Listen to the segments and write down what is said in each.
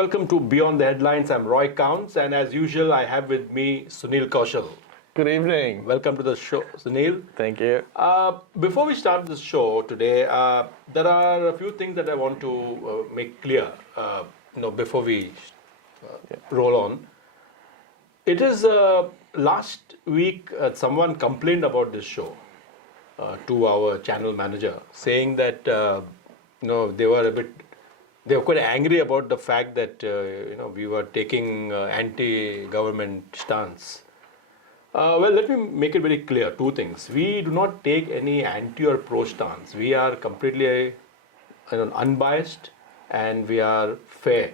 welcome to Beyond the Headlines. I'm Roy Kaunds, and as usual, I have with me Sunil Kaushal. Good evening. Welcome to the show, Sunil. Thank you. Before we start this show today, there are a few things that I want to make clear. Before we roll on. It is last week someone complained about this show to our channel manager, saying that they were quite angry about the fact that we were taking anti-government stance. Well, let me make it very clear. Two things. We do not take any anti or pro stance. We are completely unbiased and we are fair.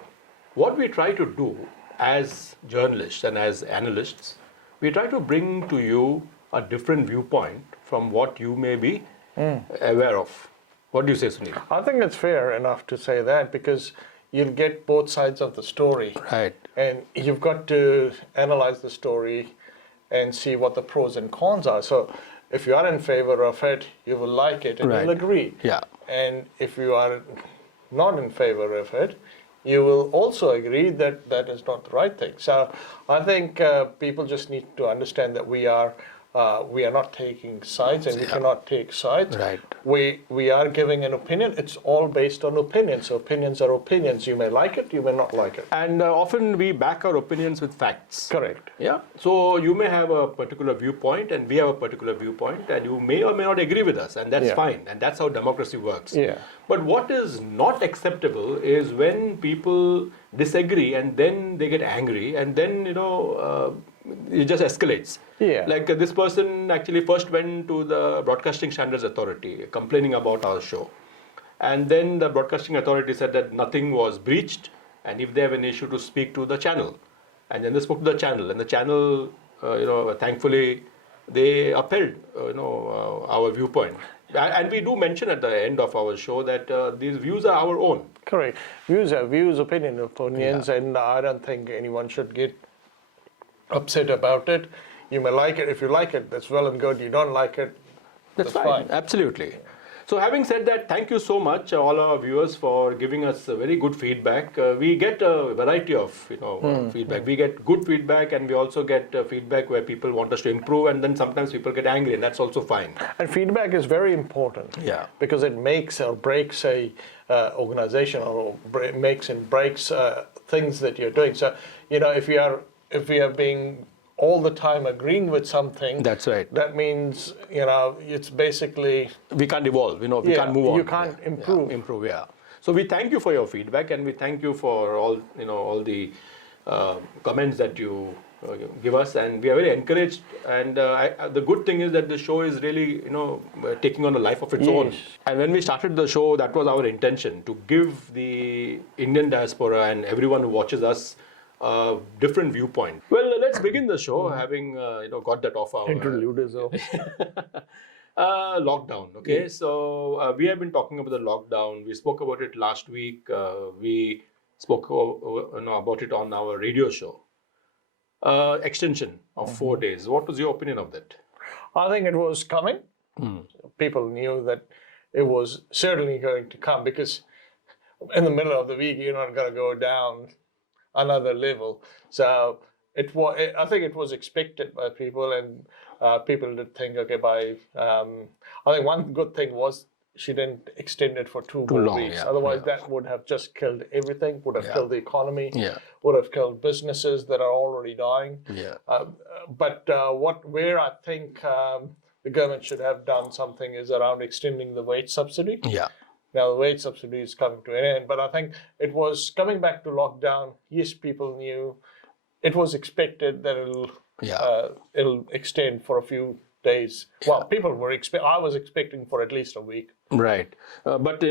What we try to do as journalists and as analysts, we try to bring to you a different viewpoint from what you may be aware of. What do you say, Sunil? I think it's fair enough to say that because you'll get both sides of the story. Right. And you've got to analyze the story and see what the pros and cons are. So if you are in favor of it, you will like it and you'll agree. Yeah. And if you are not in favor of it, you will also agree that that is not the right thing. So I think people just need to understand that we are not taking sides, and we cannot take sides. Right. We are giving an opinion. It's all based on opinions. So opinions are opinions. You may like it, you may not like it. And often we back our opinions with facts. Correct. Yeah. So you may have a particular viewpoint, and we have a particular viewpoint, and you may or may not agree with us, and that's fine. And that's how democracy works. Yeah. But what is not acceptable is when people disagree and then they get angry, and then it just escalates. Yeah. Like this person actually first went to the Broadcasting Standards Authority complaining about our show. And then the Broadcasting Authority said that nothing was breached, and if they have an issue to speak to the channel. And then they spoke to the channel, and the channel, thankfully, they upheld, our viewpoint. And we do mention at the end of our show that these views are our own. Correct. Views are views, opinions, and I don't think anyone should get upset about it. You may like it. If you like it, that's well and good. You don't like it, that's fine. Absolutely. So having said that, thank you so much, all our viewers, for giving us very good feedback. We get a variety of feedback. We get good feedback, and we also get feedback where people want us to improve, and then sometimes people get angry, and that's also fine. And feedback is very important. Yeah. Because it makes or breaks a organization, or makes and breaks things that you're doing. So if we are being all the time agreeing with something, that's right. That means it's basically we can't evolve. We can't move on. You can't improve. Improve. Yeah. So we thank you for your feedback, and we thank you for all the comments that you give us, and we are very encouraged. And the good thing is that the show is really taking on a life of its own. And when we started the show, that was our intention, to give the Indian diaspora and everyone who watches us a different viewpoint. Well, let's begin the show, having got that off our interlude is over. Lockdown. Okay, so we have been talking about the lockdown. We spoke about it last week. We spoke about it on our radio show. Extension of 4 days. What was your opinion of that? I think it was coming. People knew that it was certainly going to come, because in the middle of the week you're not going to go down another level. So I think it was expected by people, and people did think, okay, I think one good thing was she didn't extend it for two more weeks. Otherwise, that would have just killed everything, would have killed the economy, would have killed businesses that are already dying. But where I think the government should have done something is around extending the wage subsidy. Now, the wage subsidy is coming to an end, but I think it was coming back to lockdown. Yes, people knew. It was expected that it'll extend for a few days. Well, people were I was expecting for at least a week. Right. But,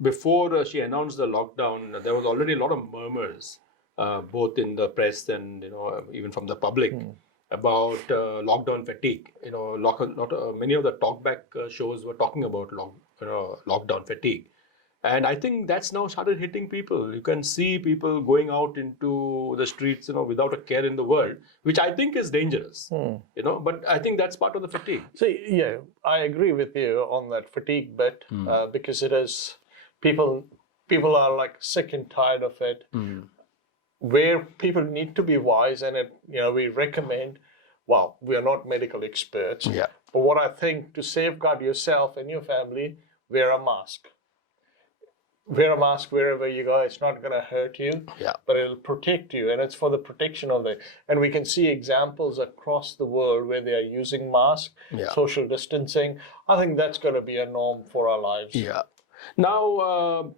before she announced the lockdown, there was already a lot of murmurs, both in the press and, even from the public, about lockdown fatigue. Many of the talkback shows were talking about lockdown fatigue. And I think that's now started hitting people. You can see people going out into the streets, without a care in the world, which I think is dangerous. But I think that's part of the fatigue. So I agree with you on that fatigue bit, because it is people people are like sick and tired of it. Where people need to be wise, and we recommend. Well, we are not medical experts, but what I think, to safeguard yourself and your family, wear a mask. Wear a mask wherever you go. It's not going to hurt you, but it'll protect you, and it's for the protection of the. And we can see examples across the world where they are using masks, social distancing. I think that's going to be a norm for our lives. Yeah. Now,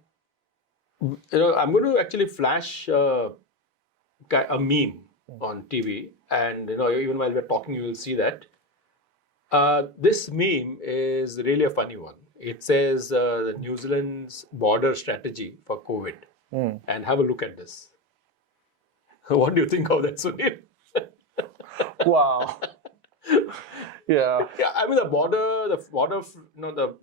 I'm going to actually flash a meme on TV, and even while we're talking, you will see that. This meme is really a funny one. It says New Zealand's border strategy for COVID. And have a look at this. What do you think of that, Sunil? Wow. Yeah. Yeah, I mean the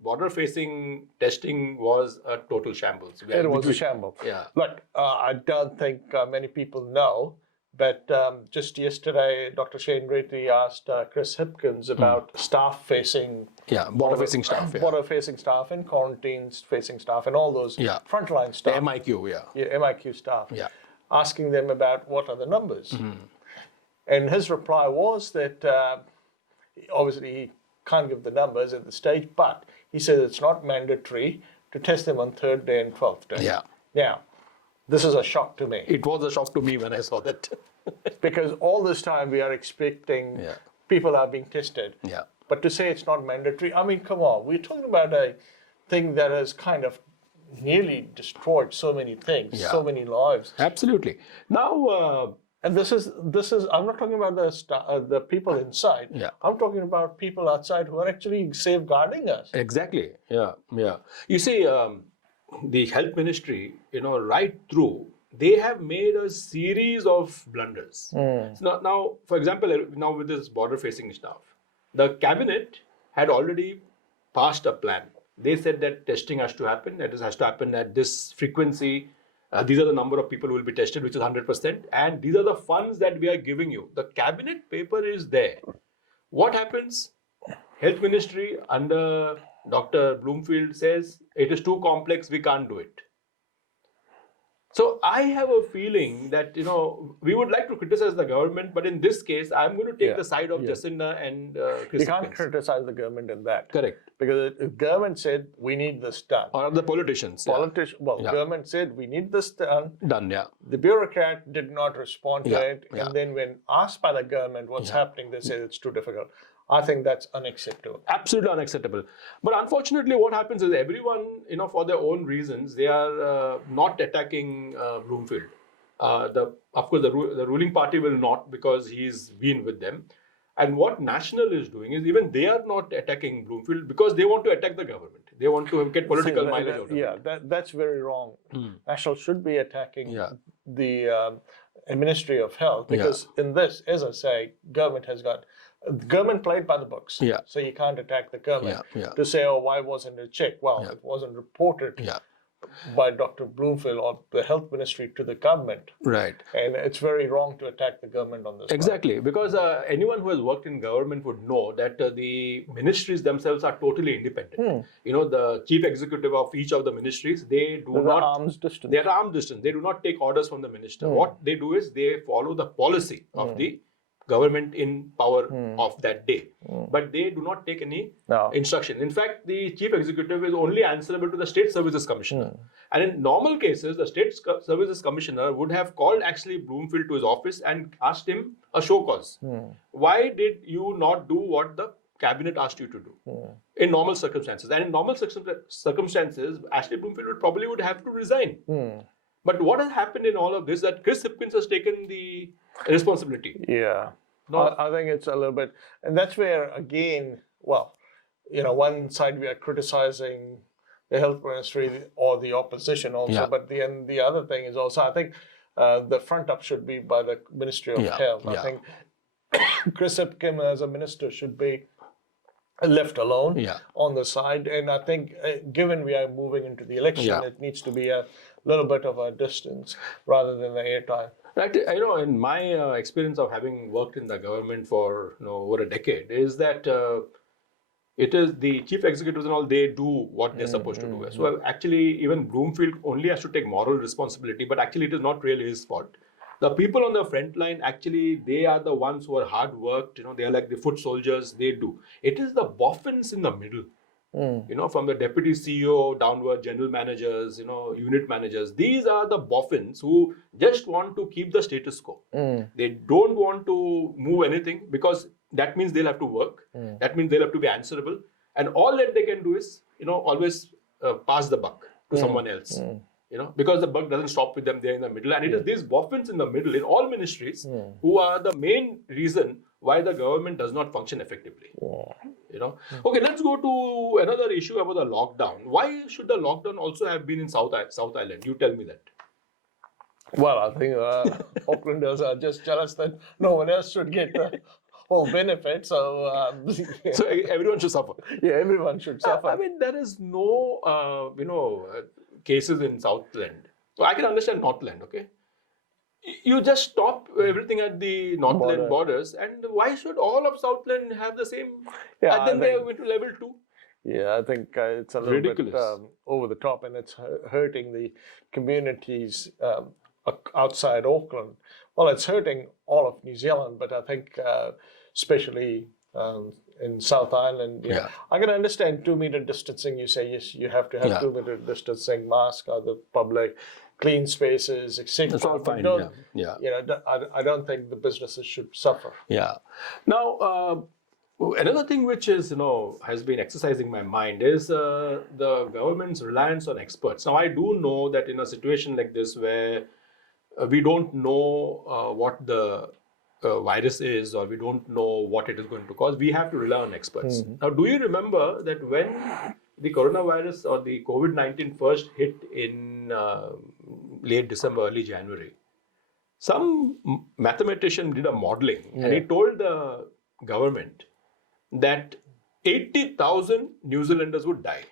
border facing testing was a total shambles. It was a shambles. Yeah. Look, I don't think many people know, but just yesterday, Dr. Shane Reddy asked Chris Hipkins about staff-facing... border-facing staff. Border-facing staff and quarantine-facing staff and all those frontline staff. The MIQ, MIQ staff. Yeah. Asking them about what are the numbers. And his reply was that obviously he can't give the numbers at the stage, but he said it's not mandatory to test them on 3rd day and 12th day. Yeah. Now, this is a shock to me. It was a shock to me when I saw that. Because all this time we are expecting people are being tested. Yeah. But to say it's not mandatory, I mean, come on. We're talking about a thing that has kind of nearly destroyed so many things, so many lives. Absolutely. Now... and this is. I'm not talking about the people inside. Yeah. I'm talking about people outside who are actually safeguarding us. Exactly. Yeah. You see, the health ministry, right through, they have made a series of blunders. So now, for example, now with this border-facing staff, the cabinet had already passed a plan. They said that testing has to happen. That is, has to happen at this frequency. These are the number of people who will be tested, which is 100%. And these are the funds that we are giving you. The cabinet paper is there. What happens? Health Ministry under Dr. Bloomfield says it is too complex, we can't do it. So I have a feeling that, we would like to criticize the government, but in this case, I'm going to take the side of Jacinda and Chris. You can't criticize the government in that. Correct. Because the government said, we need this done. Or the politicians. Government said, we need this done. Done, yeah. The bureaucrat did not respond to it. And then when asked by the government what's happening, they said it's too difficult. I think that's unacceptable. Absolutely unacceptable. But unfortunately, what happens is everyone, for their own reasons, they are not attacking Bloomfield. Of course, the ruling party will not, because he's been with them. And what National is doing is even they are not attacking Bloomfield because they want to attack the government. They want to get political mileage out of it. Yeah, that's very wrong. National should be attacking the Ministry of Health, because in this, as I say, government played by the books. So you can't attack the government to say, oh, why wasn't it checked? Well, it wasn't reported by Dr. Bloomfield or the health ministry to the government. Right. And it's very wrong to attack the government on this. Exactly. Because anyone who has worked in government would know that the ministries themselves are totally independent. The chief executive of each of the ministries, they are arm's distance. They are arm's distance. They do not take orders from the minister. What they do is they follow the policy of the government in power of that day. But they do not take any instruction. In fact, the chief executive is only answerable to the State Services Commissioner. And in normal cases, the State Services Commissioner would have called actually Bloomfield to his office and asked him a show cause. Why did you not do what the cabinet asked you to do in normal circumstances? And in normal circumstances, Ashley Bloomfield would have to resign. But what has happened in all of this, that Chris Hipkins has taken the responsibility. Yeah. I think it's a little bit, and that's where, again, one side we are criticizing the health ministry or the opposition also, but the other thing is also, I think the front up should be by the Ministry of Health. I think Chris Hipkins as a minister should be left alone on the side. And I think given we are moving into the election, it needs to be a little bit of a distance rather than the airtime. Right. In my experience of having worked in the government for over a decade, is that It is the chief executives and all, they do what they're supposed to do. So actually, even Bloomfield only has to take moral responsibility, but actually it is not really his fault. The people on the front line, actually, they are the ones who are hard worked, they are like the foot soldiers, they do. It is the boffins in the middle. From the deputy CEO downward, general managers, unit managers. These are the boffins who just want to keep the status quo. They don't want to move anything because that means they'll have to work. That means they'll have to be answerable. And all that they can do is, always pass the buck to someone else. Because the buck doesn't stop with them there in the middle. And it is these boffins in the middle in all ministries who are the main reason why the government does not function effectively. Okay, let's go to another issue about the lockdown. Why should the lockdown also have been in South Island? You tell me that. Well, I think Aucklanders are just jealous that no one else should get the whole benefit. So, so everyone should suffer. Yeah, everyone should suffer. I mean, there is no, cases in Southland. So I can understand Northland, okay? You just stop everything at the Northland borders, and why should all of Southland have the same? Yeah, and then they are going to level 2. Yeah, I think it's a little ridiculous. Bit over the top, and it's hurting the communities outside Auckland. Well, it's hurting all of New Zealand, but I think especially in South Island, I can understand 2 meter distancing. You say yes, you have to have 2 meter distancing, mask out the public, clean spaces, etc. That's all fine. I don't think the businesses should suffer. Yeah. Now, another thing which is has been exercising my mind is the government's reliance on experts. Now, I do know that in a situation like this where we don't know what the virus is, or we don't know what it is going to cause, we have to rely on experts. Now, do you remember that when the coronavirus or the COVID-19 first hit in late December, early January, some mathematician did a modeling and he told the government that 80,000 New Zealanders would die.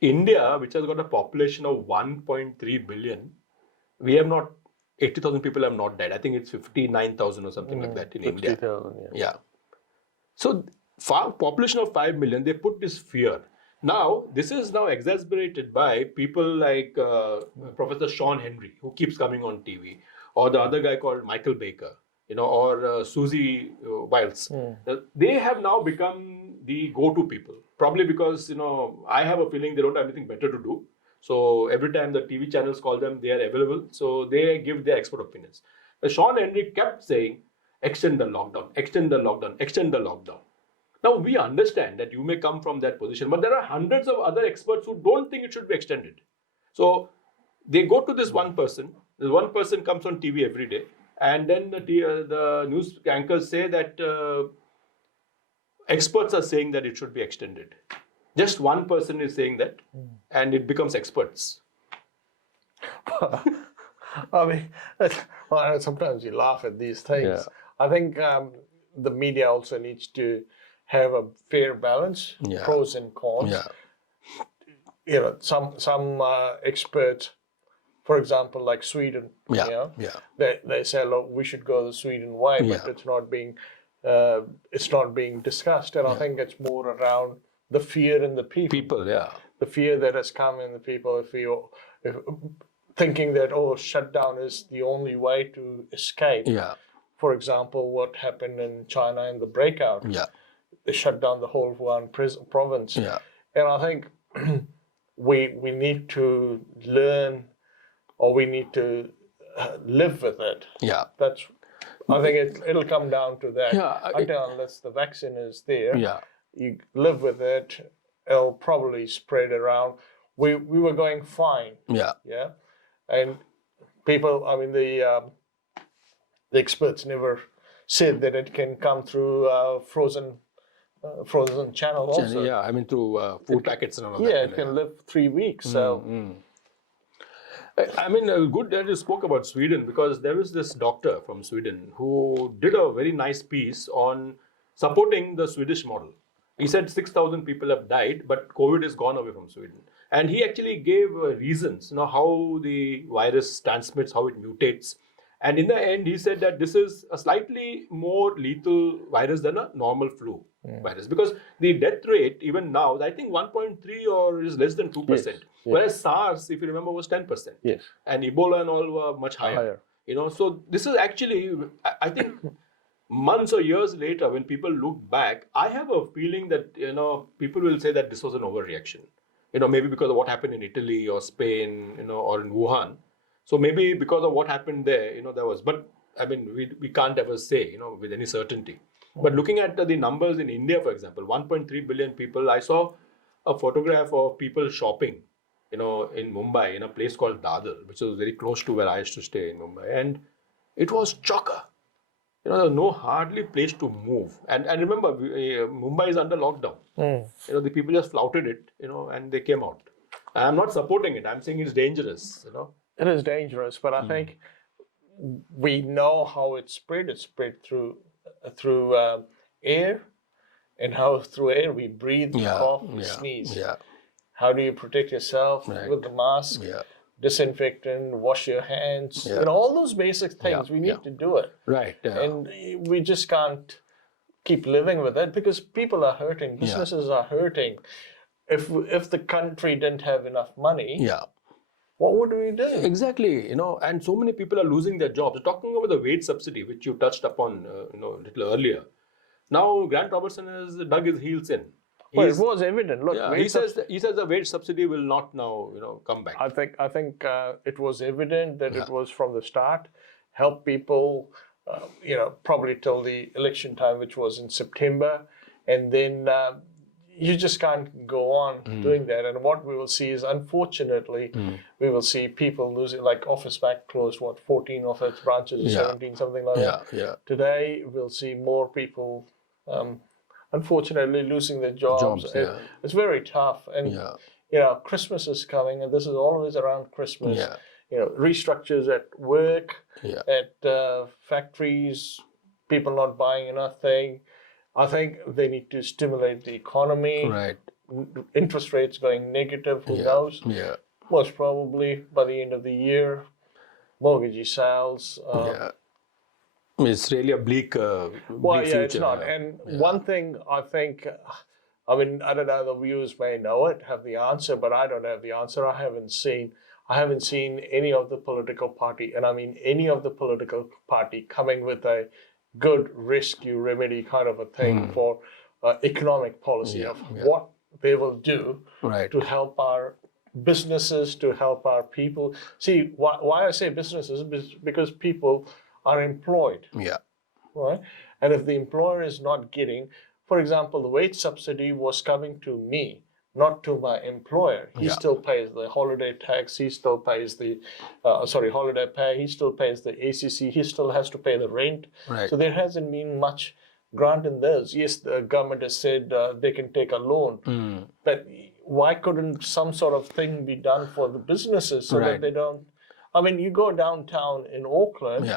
India, which has got a population of 1.3 billion, we have not, 80,000 people have not died. I think it's 59,000 or something like that in India. Yeah. So, population of 5 million, they put this fear. Now, this is now exacerbated by people like Professor Sean Henry, who keeps coming on TV, or the other guy called Michael Baker, or Susie Wiles. They have now become the go-to people, probably because, I have a feeling they don't have anything better to do. So every time the TV channels call them, they are available. So they give their expert opinions. Sean Henry kept saying, extend the lockdown, extend the lockdown, extend the lockdown. Now, we understand that you may come from that position, but there are hundreds of other experts who don't think it should be extended. So they go to this one person. This one person comes on TV every day. And then the news anchors say that experts are saying that it should be extended. Just one person is saying that, and it becomes experts. I mean, sometimes you laugh at these things. Yeah. I think the media also needs to have a fair balance, pros and cons. Some experts, for example, like Sweden, they say, look, we should go the Sweden way, but it's not being discussed. And I think it's more around the fear in the people. The fear that has come in the people. If thinking that shutdown is the only way to escape. For example, what happened in China in the breakout. They shut down the whole Wuhan province. And I think we need to learn, or we need to live with it. I think it'll come down to that. Unless the vaccine is there, you live with it. It'll probably spread around. We were going fine. And people, I mean, the experts never said that it can come through frozen channel also. I mean through food packets and all that. It can live 3 weeks. So. I mean, good that you spoke about Sweden, because there was this doctor from Sweden who did a very nice piece on supporting the Swedish model. He said 6,000 people have died, but COVID is gone away from Sweden. And he actually gave reasons, how the virus transmits, how it mutates. And in the end, he said that this is a slightly more lethal virus than a normal flu virus, because the death rate even now, I think 1.3 or is less than 2%. Yes. Whereas SARS, if you remember, was 10%. Yes. And Ebola and all were much higher. So this is actually, I think, months or years later, when people look back, I have a feeling that people will say that this was an overreaction. Maybe because of what happened in Italy or Spain, or in Wuhan. So maybe because of what happened there, there was. But I mean, we can't ever say, with any certainty. But looking at the numbers in India, for example, 1.3 billion people. I saw a photograph of people shopping, in Mumbai, in a place called Dadar, which was very close to where I used to stay in Mumbai, and it was chocker. There was no hardly place to move. And remember, Mumbai is under lockdown. The people just flouted it, and they came out. I'm not supporting it. I'm saying it's dangerous, It is dangerous, but I think we know how it spread. It spread through air, and how through air we breathe, cough, sneeze. How do you protect yourself with the mask? Disinfectant, wash your hands, all those basic things. We need to do it. Right. And we just can't keep living with it because people are hurting. Businesses are hurting. If the country didn't have enough money, what would we do? Exactly. And so many people are losing their jobs. Talking about the wage subsidy, which you touched upon, a little earlier. Now, Grant Robertson has dug his heels in. Well, it was evident. Look, he says the wage subsidy will not now, come back. I think it was evident that it was from the start. Help people, probably till the election time, which was in September, and then you just can't go on doing that. And what we will see is, unfortunately, we will see people losing, like Office Bank closed 14 of its branches, 17, something like that. Today we'll see more people. Unfortunately, losing their jobs. It's very tough. And, Christmas is coming, and this is always around Christmas. Restructures at work, at factories, people not buying anything. I think they need to stimulate the economy. Right. Interest rates going negative, who knows? Most probably by the end of the year. Mortgage sales. It's really a bleak future. It's not. And one thing I think, I don't know, the viewers may know it, have the answer, but I don't have the answer. I haven't seen any of the political party, and I mean any of the political party coming with a good rescue remedy kind of a thing for economic policy of what they will do to help our businesses, to help our people. See, why I say businesses is because people are employed. Right? And if the employer is not getting, for example, the wage subsidy was coming to me, not to my employer. He still pays the holiday tax, he still pays the, holiday pay, he still pays the ACC, he still has to pay the rent. So there hasn't been much grant in those. Yes, the government has said they can take a loan, but why couldn't some sort of thing be done for the businesses so that they don't, you go downtown in Auckland,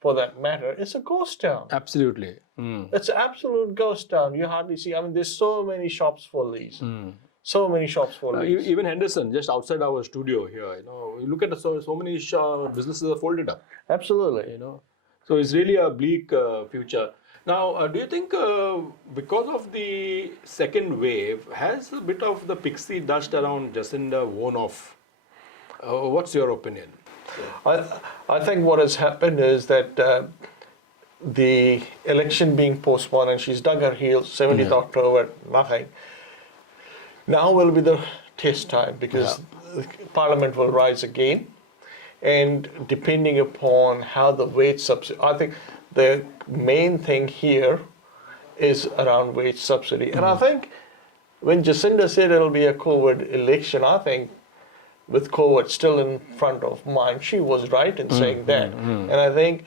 for that matter, it's a ghost town. Absolutely. It's an absolute ghost town. You hardly see, there's so many shops for lease. So many shops for lease. Even Henderson, just outside our studio here, you look at so many businesses are folded up. Absolutely. So it's really a bleak future. Now, do you think because of the second wave, has a bit of the pixie dust around Jacinda worn off? What's your opinion? I think what has happened is that the election being postponed, and she's dug her heels, 17th October, nothing. Now will be the test time because Parliament will rise again, and depending upon how the wage subsidy, I think the main thing here is around wage subsidy. And I think when Jacinda said it'll be a COVID election, I think with COVID still in front of mind, she was right in saying that. And I think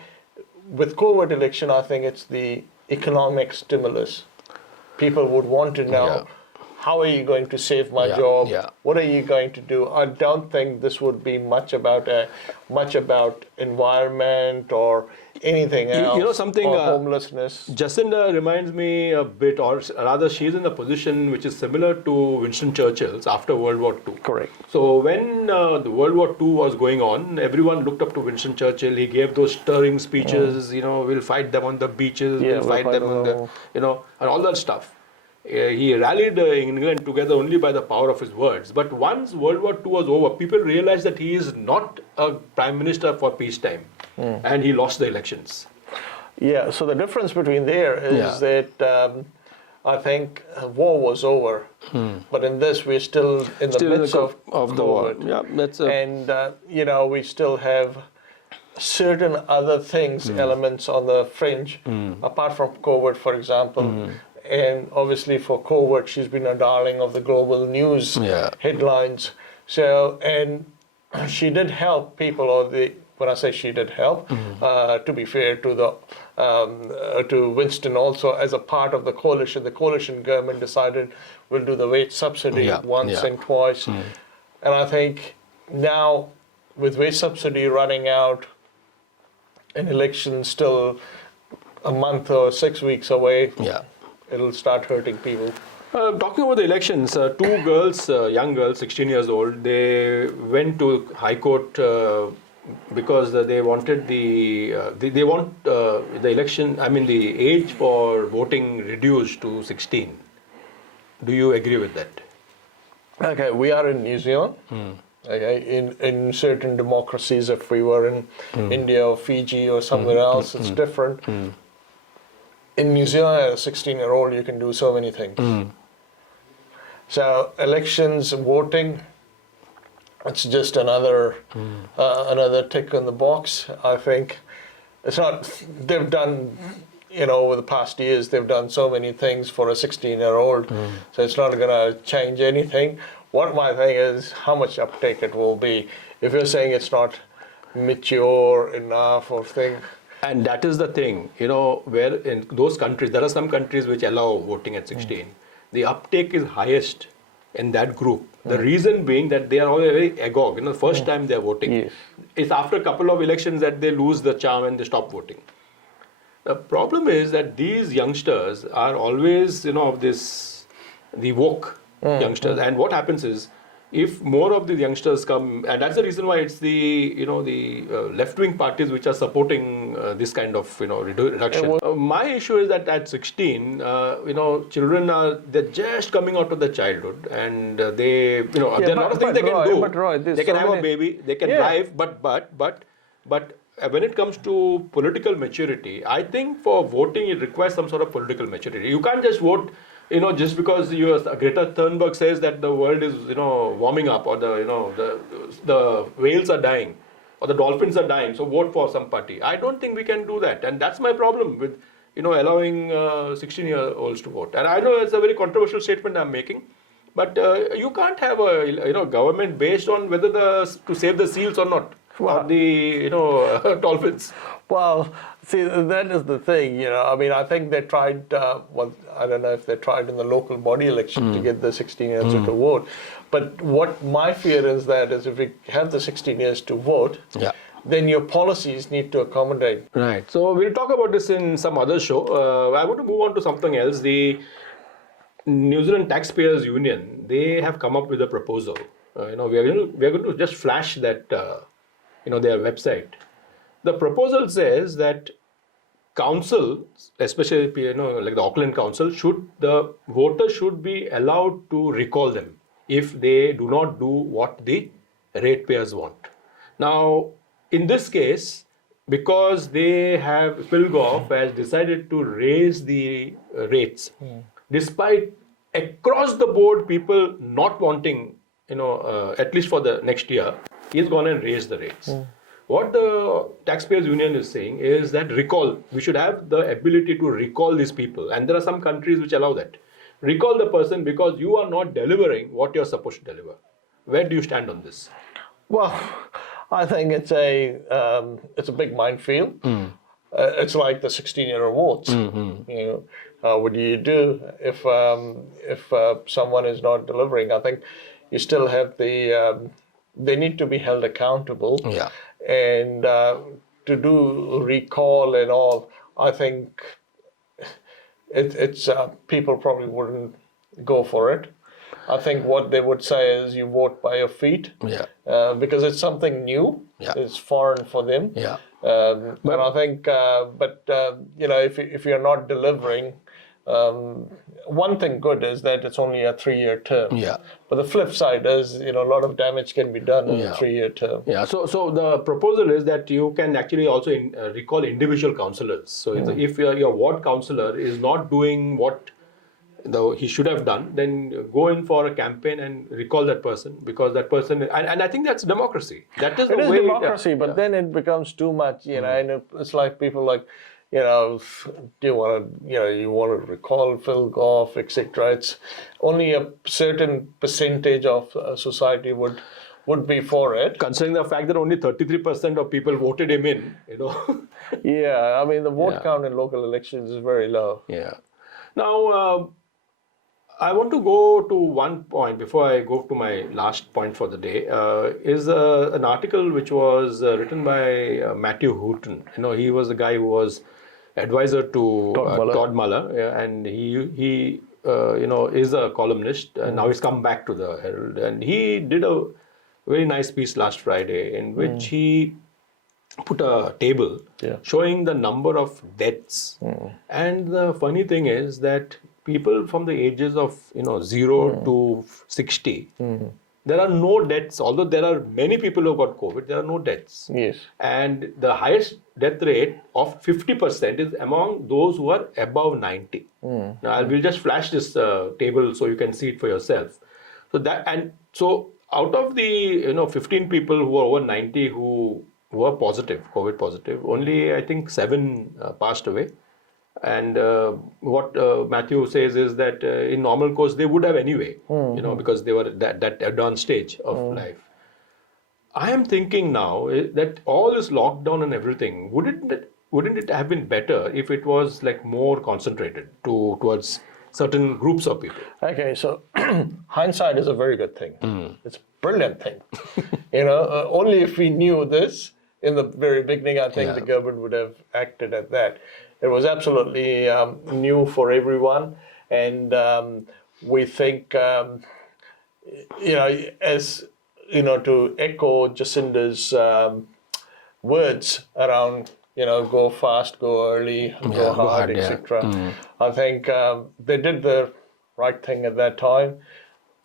with COVID election, I think it's the economic stimulus. People would want to know how are you going to save my Yeah, job? yeah. What are you going to do? I don't think this would be much about environment or anything else. You know something, or homelessness. Jacinda reminds me a bit, or rather, she's in a position which is similar to Winston Churchill's after World War II. Correct. So when the World War II was going on, everyone looked up to Winston Churchill. He gave those stirring speeches. You know, we'll fight them on the beaches. Yeah, we'll fight them on the, you know, and all that stuff. He rallied England together only by the power of his words. But once World War II was over, people realized that he is not a prime minister for peacetime, and he lost the elections. Yeah, so the difference between there is that I think war was over, but in this we're still in the midst of the war. Yeah, that's and you know, we still have certain other things, elements on the fringe, apart from COVID, for example. And obviously for COVID, she's been a darling of the global news headlines. So, and she did help people, when I say she did help, to be fair to to Winston also, as a part of the coalition government decided we'll do the wage subsidy once and twice. And I think now with wage subsidy running out and elections still a month or 6 weeks away, it'll start hurting people. Talking about the elections, two girls, young girls, 16 years old, they went to High Court because they wanted they want the election, I mean the age for voting reduced to 16. Do you agree with that? Okay, we are in New Zealand. Okay, in certain democracies, if we were in India or Fiji or somewhere else, it's different. In New Zealand, as a 16-year-old, you can do so many things. So elections, voting, it's just another tick in the box. I think it's not. They've done, you know, over the past years, they've done so many things for a 16-year-old. So it's not going to change anything. What my thing is, how much uptake it will be. If you're saying it's not mature enough or thing. And that is the thing, you know, where in those countries, there are some countries which allow voting at 16. The uptake is highest in that group. The reason being that they are all very agog, you know, the first time they are voting. Yes. It's after a couple of elections that they lose the charm and they stop voting. The problem is that these youngsters are always, you know, of the woke youngsters. And what happens is, if more of the youngsters come, and that's the reason why it's the left-wing parties which are supporting this kind of reduction. My issue is that at 16, children they're just coming out of their childhood, and there are a lot of things they can do. They can have a baby, they can drive, but when it comes to political maturity, I think for voting it requires some sort of political maturity. You can't just vote. Just because Greta Thunberg says that the world is, warming up, or the whales are dying, or the dolphins are dying, so vote for some party. I don't think we can do that, and that's my problem with, allowing 16-year-olds to vote. And I know it's a very controversial statement I'm making, but you can't have a government based on whether to save the seals or not, or the dolphins. Well, see, that is the thing, I mean, I think they tried, I don't know if they tried in the local body election to get the 16 years to vote. But what my fear is that is if we have the 16 years to vote, then your policies need to accommodate. Right. So we'll talk about this in some other show. I want to move on to something else. The New Zealand Taxpayers Union, they have come up with a proposal. We are going to just flash that, their website. The proposal says that council, especially like the Auckland Council, the voters should be allowed to recall them if they do not do what the ratepayers want. Now, in this case, because Pilgov has decided to raise the rates, despite across the board people not wanting, at least for the next year, he's gone and raised the rates. What the Taxpayers Union is saying is that we should have the ability to recall these people. And there are some countries which allow that. Recall the person because you are not delivering what you're supposed to deliver. Where do you stand on this? Well, I think it's a big minefield. It's like the 16-year votes. What do you do if someone is not delivering? I think you still have they need to be held accountable. Yeah. And to do recall and all, I think it's people probably wouldn't go for it. I think what they would say is you vote by your feet. Yeah. Because it's something new. Yeah. It's foreign for them. Yeah. And I think, if you're not delivering, one thing good is that it's only a 3-year term. Yeah. But the flip side is, a lot of damage can be done in a 3-year term. Yeah. So the proposal is that you can actually also recall individual councillors. So if your ward councillor is not doing what he should have done, then go in for a campaign and recall that person, because that person, and I think that's democracy. That is the way. It is democracy, but then it becomes too much, and it's like people like, do you want to recall Phil Goff, etc. It's only a certain percentage of society would be for it. Considering the fact that only 33% of people voted him in, Yeah, I mean, the vote count in local elections is very low. Yeah. Now, I want to go to one point before I go to my last point for the day. Is an article which was written by Matthew Houghton. He was the guy who was advisor to Todd Muller, and he is a columnist. And now he's come back to the Herald, and he did a very nice piece last Friday in which he put a table showing the number of deaths. And the funny thing is that people from the ages of 0 to 60, there are no deaths. Although there are many people who got COVID, there are no deaths. Yes. And the highest death rate of 50% is among those who are above 90. Now I will just flash this table so you can see it for yourself. So out of the 15 people who are over 90 who were positive, COVID positive, only I think 7 passed away. And what Matthew says is that in normal course they would have anyway, because they were at that advanced stage of life. I am thinking now that all this lockdown and everything, wouldn't it have been better if it was like more concentrated towards certain groups of people? Okay, so hindsight is a very good thing. It's a brilliant thing. Only if we knew this in the very beginning, I think the government would have acted at that. It was absolutely new for everyone, and we think, to echo Jacinda's words around, go fast, go early, go hard, etc. I think they did the right thing at that time.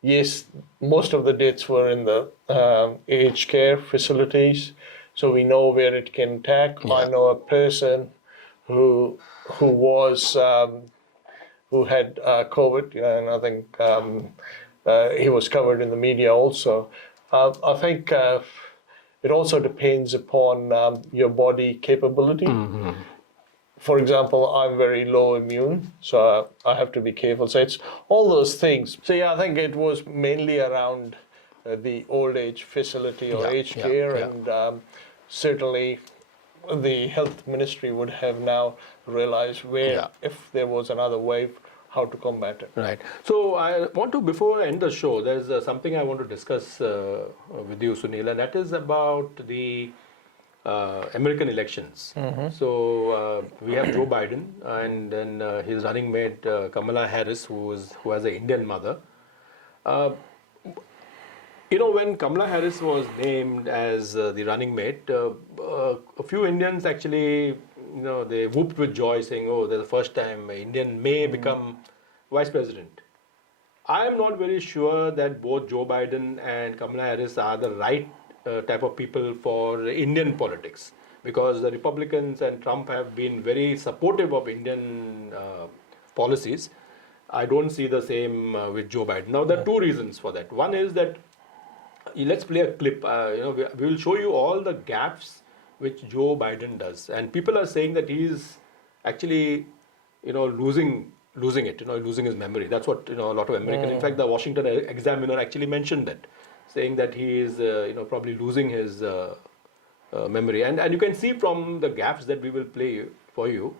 Yes, most of the deaths were in the aged care facilities, so we know where it can attack. I know a person who had COVID, and I think he was covered in the media also. I think it also depends upon your body capability. For example, I'm very low immune, so I have to be careful. So it's all those things. So I think it was mainly around the old age facility or aged care, and certainly the health ministry would have now realized if there was another wave, how to combat it. Right. So I want to, before I end the show, there's something I want to discuss with you, Sunil, and that is about the American elections. So we have Joe Biden, and then his running mate Kamala Harris, who has an Indian mother. When Kamala Harris was named as the running mate, a few Indians actually, they whooped with joy, saying, "Oh, that's the first time an Indian may become vice president." I am not very sure that both Joe Biden and Kamala Harris are the right type of people for Indian politics, because the Republicans and Trump have been very supportive of Indian policies. I don't see the same with Joe Biden. Now, there are two reasons for that. One is that, let's play a clip. We will show you all the gaps which Joe Biden does, and people are saying that he's actually, losing it. Losing his memory. That's what a lot of Americans. In fact, the Washington Examiner actually mentioned that, saying that he is probably losing his memory. And you can see from the gaps that we will play for you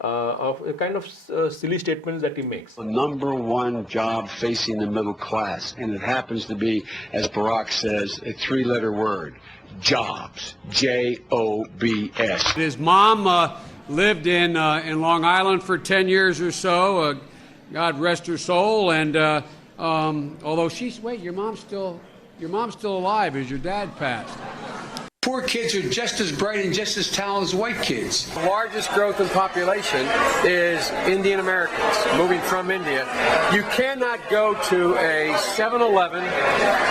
of a kind of silly statements that he makes. The number one job facing the middle class, and it happens to be, as Barack says, a three-letter word: jobs. Jobs. His mom lived in Long Island for 10 years or so. God rest her soul. And although your mom's still alive as your dad passed. Poor kids are just as bright and just as talented as white kids. The largest growth in population is Indian Americans moving from India. You cannot go to a 7-Eleven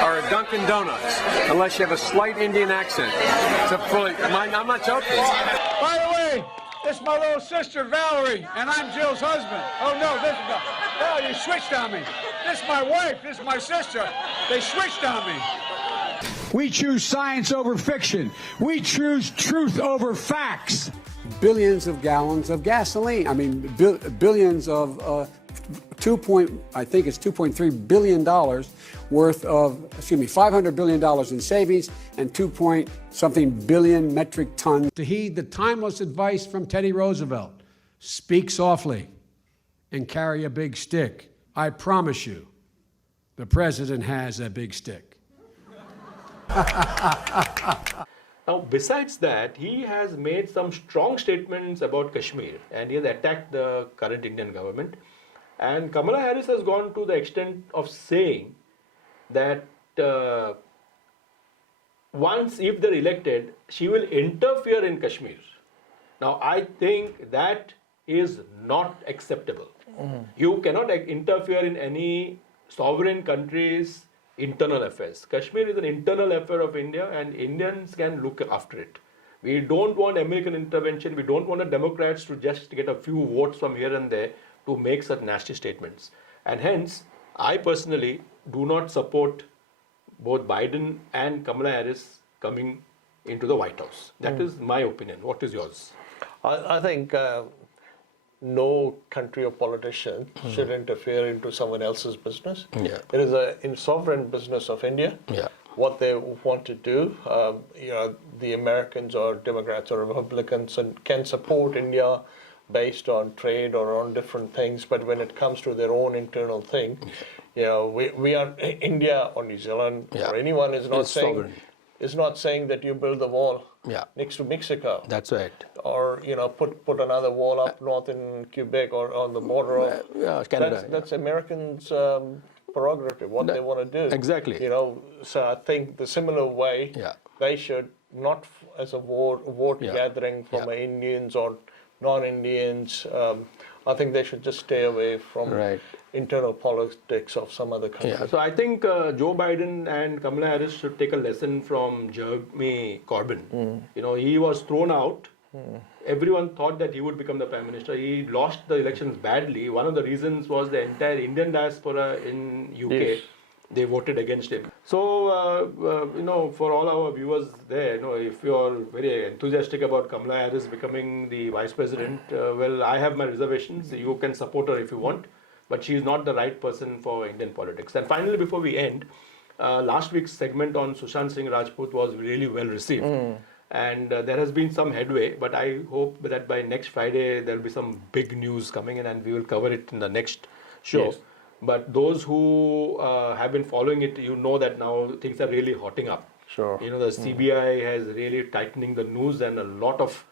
or a Dunkin' Donuts unless you have a slight Indian accent. I'm not joking. By the way, this is my little sister Valerie, and I'm Jill's husband. Oh no, you switched on me. This is my wife, this is my sister. They switched on me. We choose science over fiction. We choose truth over facts. Billions of gallons of gasoline. I mean, billions of I think it's $2.3 billion worth of, $500 billion in savings and 2-point-something billion metric tons. To heed the timeless advice from Teddy Roosevelt, speak softly and carry a big stick. I promise you, the president has a big stick. Now, besides that, he has made some strong statements about Kashmir, and he has attacked the current Indian government. And Kamala Harris has gone to the extent of saying that if they're elected, she will interfere in Kashmir. Now, I think that is not acceptable. You cannot interfere in any sovereign country's internal affairs. Kashmir is an internal affair of India, and Indians can look after it. We don't want American intervention. We don't want the Democrats to just get a few votes from here and there to make such nasty statements. And hence, I personally do not support both Biden and Kamala Harris coming into the White House. That is my opinion. What is yours? I think no country or politician should interfere into someone else's business. Yeah. It is a sovereign business of India. Yeah. What they want to do, the Americans or Democrats or Republicans can support India based on trade or on different things, but when it comes to their own internal thing, we are India or New Zealand or anyone is not saying that you build the wall next to Mexico. That's right. Or put another wall up north in Quebec or on the border of Canada. That's Americans' prerogative, what they want to do. Exactly. So I think the similar way they should not as a vote gathering from Indians or non-Indians. I think they should just stay away from internal politics of some other country. Yeah, so I think Joe Biden and Kamala Harris should take a lesson from Jeremy Corbyn. He was thrown out. Everyone thought that he would become the Prime Minister. He lost the elections badly. One of the reasons was the entire Indian diaspora in UK. Yes. They voted against him. So, for all our viewers there, if you're very enthusiastic about Kamala Harris becoming the Vice President, well, I have my reservations. You can support her if you want, but she is not the right person for Indian politics. And finally, before we end, last week's segment on Sushant Singh Rajput was really well received. And there has been some headway, but I hope that by next Friday, there will be some big news coming in and we will cover it in the next show. Yes. But those who have been following it, that now things are really hotting up. Sure. The CBI has really tightening the news and a lot of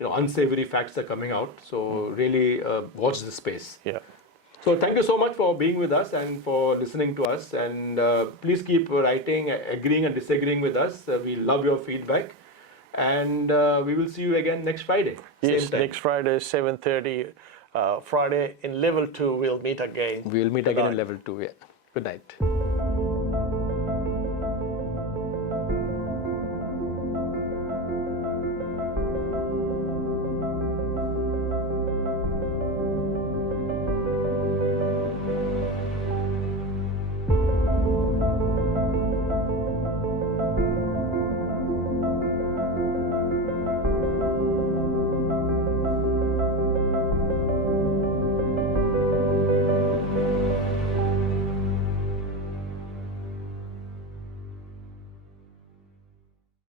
unsavory facts are coming out. So really watch this space. Yeah. So thank you so much for being with us and for listening to us. And please keep writing, agreeing and disagreeing with us. We love your feedback. And we will see you again next Friday. Yes, next Friday, 7:30. Friday in level 2, we'll meet again. We'll meet again in level 2. Yeah. Good night.